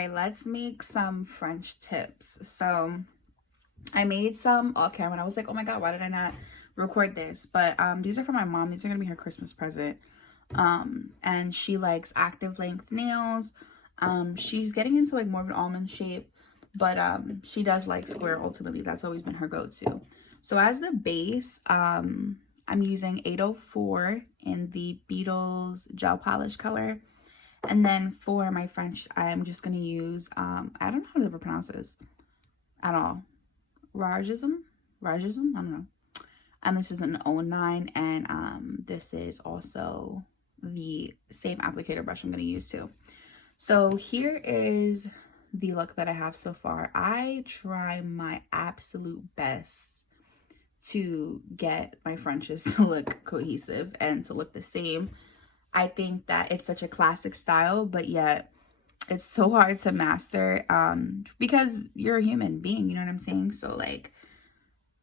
right, let's make some French tips. So I made some off camera and I was like, oh my god, why did I not record this? But these are for my mom. These are gonna be her Christmas present. And she likes active length nails. She's getting into like more of an almond shape, but she does like square. Ultimately, that's always been her go-to. So as the base, I'm using 804 in the Beetles gel polish color. And then for my French, I'm just going to use, I don't know how to ever pronounce this at all. Ragism? I don't know. And this is an 09, and this is also the same applicator brush I'm going to use too. So here is the look that I have so far. I try my absolute best to get my Frenches to look cohesive and to look the same. I think that it's such a classic style, but yet it's so hard to master because you're a human being, you know what I'm saying? So like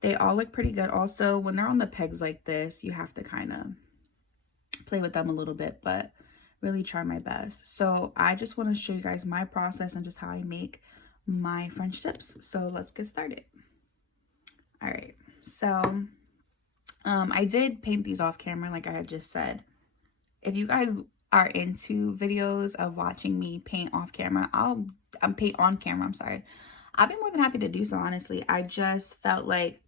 they all look pretty good. Also, when they're on the pegs like this, you have to kind of play with them a little bit, but really try my best. So I just want to show you guys my process and just how I make my French tips. So let's get started. All right, so I did paint these off camera like I had just said. If you guys are into videos of watching me paint off camera, paint on camera, I'm sorry. I'll be more than happy to do so, honestly. I just felt like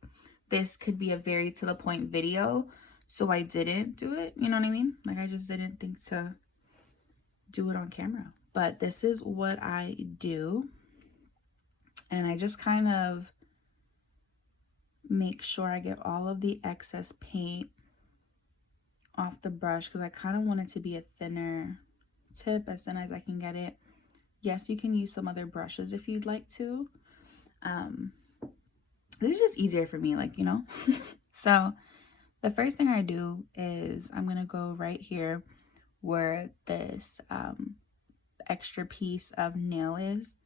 this could be a very to the point video, so I didn't do it, you know what I mean? Like I just didn't think to do it on camera. But this is what I do. And I just kind of make sure I get all of the excess paint off the brush because I kind of want it to be a thinner tip, as thin as I can get it. Yes, you can use some other brushes if you'd like to. This is just easier for me, like, you know. So the first thing I do is I'm gonna go right here where this extra piece of nail is,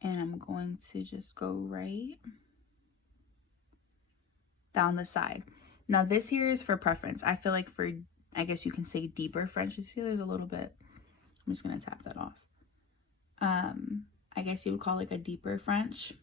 and I'm going to just go right down the side. Now this here is for preference. I feel like for, I guess you can say deeper French. You see there's a little bit, I'm just gonna tap that off. I guess you would call it like a deeper French,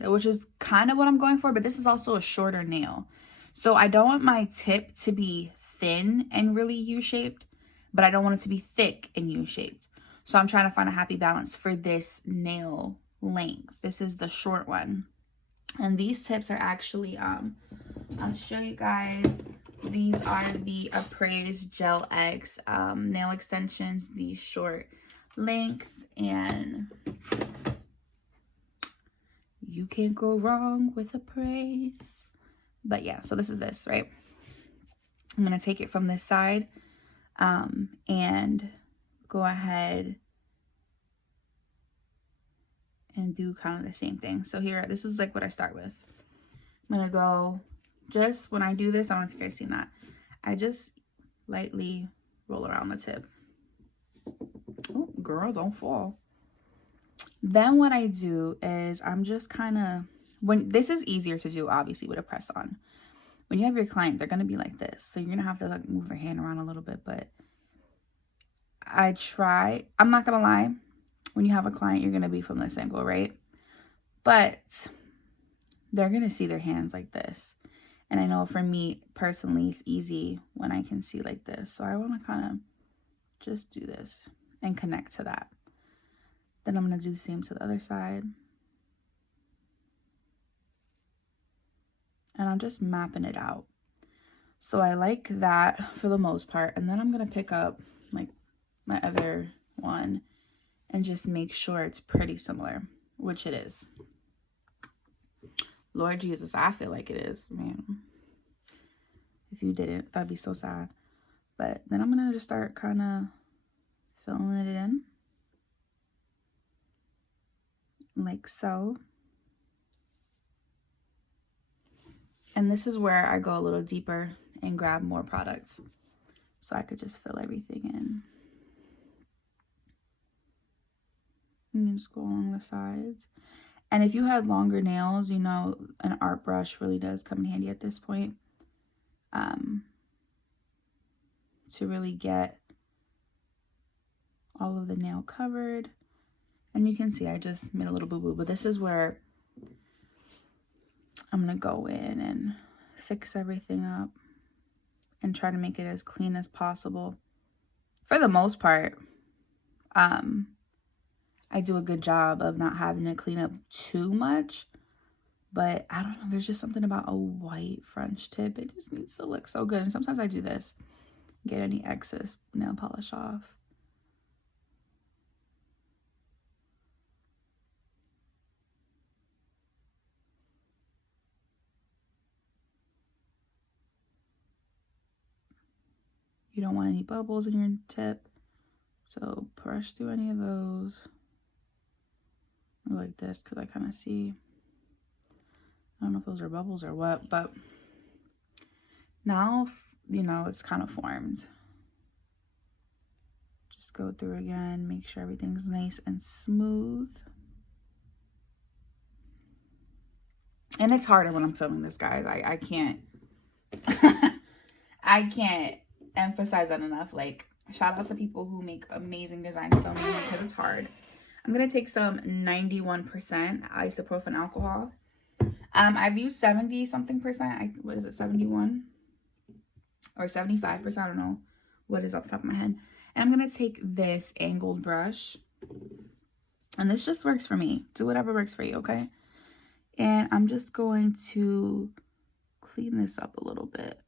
which is kind of what I'm going for, but this is also a shorter nail. So I don't want my tip to be thin and really U-shaped, but I don't want it to be thick and U-shaped. So I'm trying to find a happy balance for this nail length. This is the short one. And these tips are actually, I'll show you guys. These are the Appraise Gel X nail extensions, the short length, and you can't go wrong with Appraise. But yeah, so this is this, right? I'm gonna take it from this side and go ahead and do kind of the same thing. So here, this is like what I start with. I'm gonna go, just when I do this, I don't know if you guys seen that, I just lightly roll around the tip. Oh, girl, don't fall. Then what I do is I'm just kind of, when this is easier to do obviously with a press on. When you have your client, they're gonna be like this, so you're gonna have to like move their hand around a little bit. But I try, I'm not gonna lie, when you have a client, you're gonna be from this angle, right? But they're gonna see their hands like this. And I know for me personally, it's easy when I can see like this. So I wanna kind of just do this and connect to that. Then I'm gonna do the same to the other side. And I'm just mapping it out. So I like that for the most part. And then I'm gonna pick up like my other one and just make sure it's pretty similar, which it is. Lord Jesus, I feel like it is, man. If you didn't, that'd be so sad. But then I'm gonna just start kind of filling it in. Like so. And this is where I go a little deeper and grab more products. So I could just fill everything in. And then just go along the sides. And if you had longer nails, you know, an art brush really does come in handy at this point. To really get all of the nail covered. And you can see I just made a little boo-boo, but this is where I'm gonna go in and fix everything up and try to make it as clean as possible. For the most part, I do a good job of not having to clean up too much, but I don't know, there's just something about a white French tip. It just needs to look so good. And sometimes I do this, get any excess nail polish off. You don't want any bubbles in your tip, so brush through any of those. I like this because I kind of see, I don't know if those are bubbles or what, but now, you know, it's kind of formed. Just go through again, make sure everything's nice and smooth. And it's harder when I'm filming this, guys. I can't, I can't emphasize that enough. Like, shout out to people who make amazing designs filming because it's hard. I'm going to take some 91% isopropyl alcohol. I've used 70 something percent. What is it, 71 or 75%? I don't know what is off the top of my head. And I'm going to take this angled brush. And this just works for me. Do whatever works for you, okay? And I'm just going to clean this up a little bit.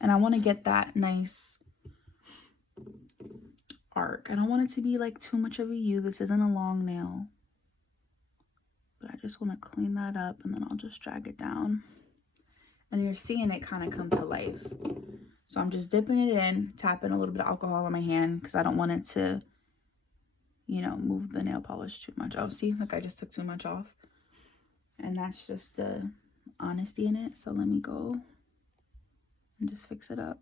And I want to get that nice arc. I don't want it to be like too much of a U. This isn't a long nail. But I just want to clean that up and then I'll just drag it down. And you're seeing it kind of come to life. So I'm just dipping it in, tapping a little bit of alcohol on my hand because I don't want it to, you know, move the nail polish too much. Oh, see, like I just took too much off. And that's just the honesty in it. So let me go and just fix it up.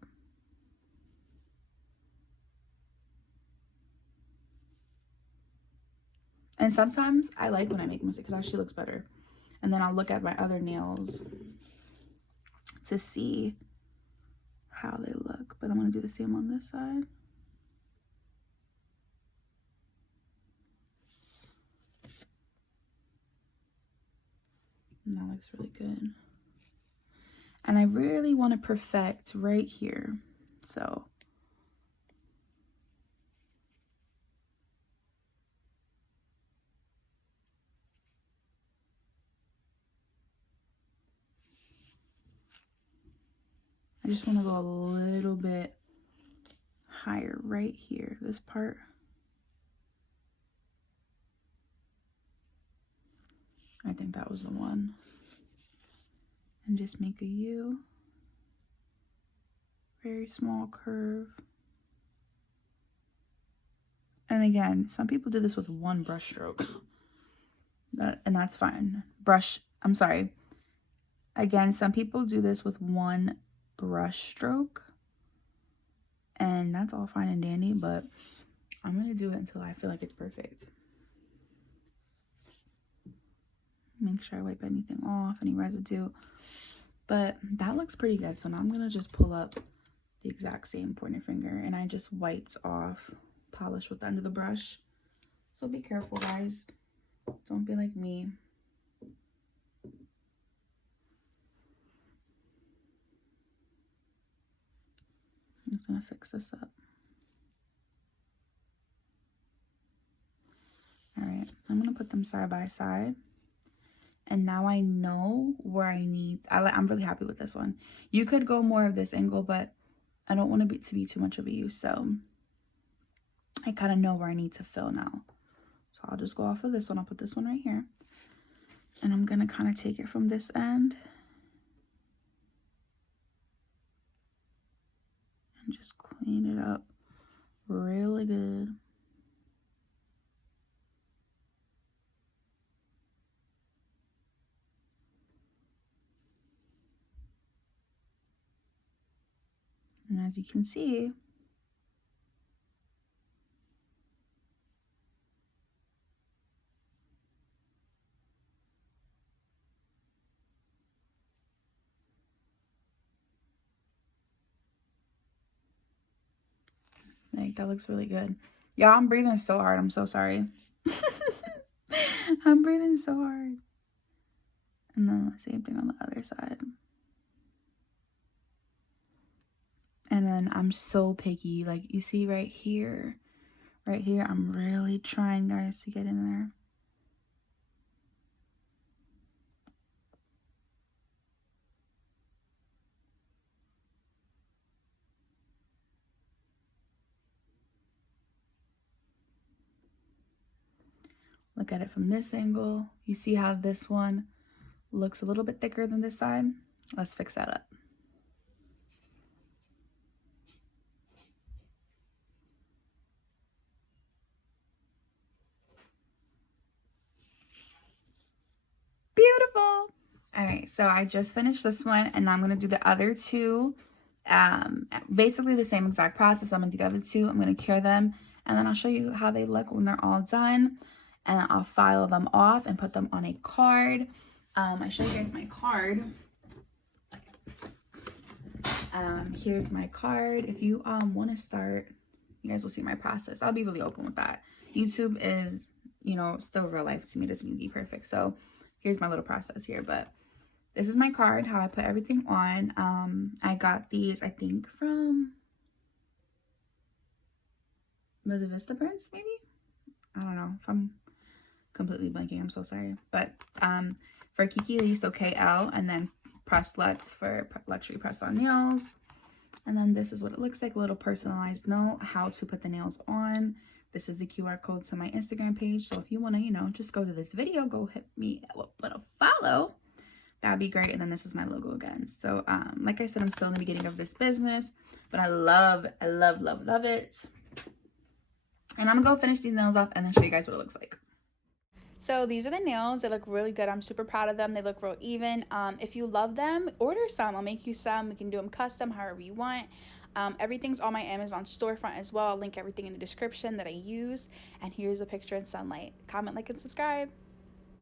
And sometimes I like when I make a mistake because it actually looks better. And then I'll look at my other nails to see how they look. But I'm going to do the same on this side. And that looks really good. And I really want to perfect right here. So I just want to go a little bit higher right here, this part. I think that was the one. And just make a U. Very small curve. And again, some people do this with one brush stroke. And that's fine. Again, some people do this with one brush stroke. And that's all fine and dandy, but I'm going to do it until I feel like it's perfect. Make sure I wipe anything off, any residue. But that looks pretty good. So now I'm going to just pull up the exact same pointer finger. And I just wiped off polish with the end of the brush. So be careful, guys. Don't be like me. I'm just going to fix this up. All right. I'm going to put them side by side. And now I know where I need, I'm really happy with this one. You could go more of this angle, but I don't want it to be too much of a use. So I kind of know where I need to fill now. So I'll just go off of this one. I'll put this one right here. And I'm going to kind of take it from this end. And just clean it up really good. And as you can see, like that looks really good. Y'all, I'm breathing so hard. I'm so sorry. I'm breathing so hard. And then the same thing on the other side. And then I'm so picky. Like, you see right here, I'm really trying, guys, to get in there. Look at it from this angle. You see how this one looks a little bit thicker than this side? Let's fix that up. Beautiful. All right, so I just finished this one, and now I'm gonna do the other two. Basically the same exact process. I'm gonna do the other two. I'm gonna cure them, and then I'll show you how they look when they're all done, and then I'll file them off and put them on a card. I show you guys my card. Here's my card. If you want to start, you guys will see my process. I'll be really open with that. YouTube is, you know, still real life to me. It doesn't need to be perfect. So here's my little process here. But this is my card, how I put everything on. I got these, I think, from, was it Vista Prince, maybe? I don't know. If I'm completely blanking, I'm so sorry. But for Kikilee, so KL, and then Presslux for luxury press-on nails. And then this is what it looks like, a little personalized note, how to put the nails on. This is the QR code to my Instagram page. So if you want to, you know, just go to this video, go hit me with a follow. That'd be great. And then this is my logo again. So like I said, I'm still in the beginning of this business, but I love it. And I'm gonna go finish these nails off and then show you guys what it looks like. So these are the nails. They look really good. I'm super proud of them. They look real even. If you love them, order some. I'll make you some. We can do them custom, however you want. Everything's on my Amazon storefront as well. I'll link everything in the description that I use. And here's a picture in sunlight. Comment, like, and subscribe.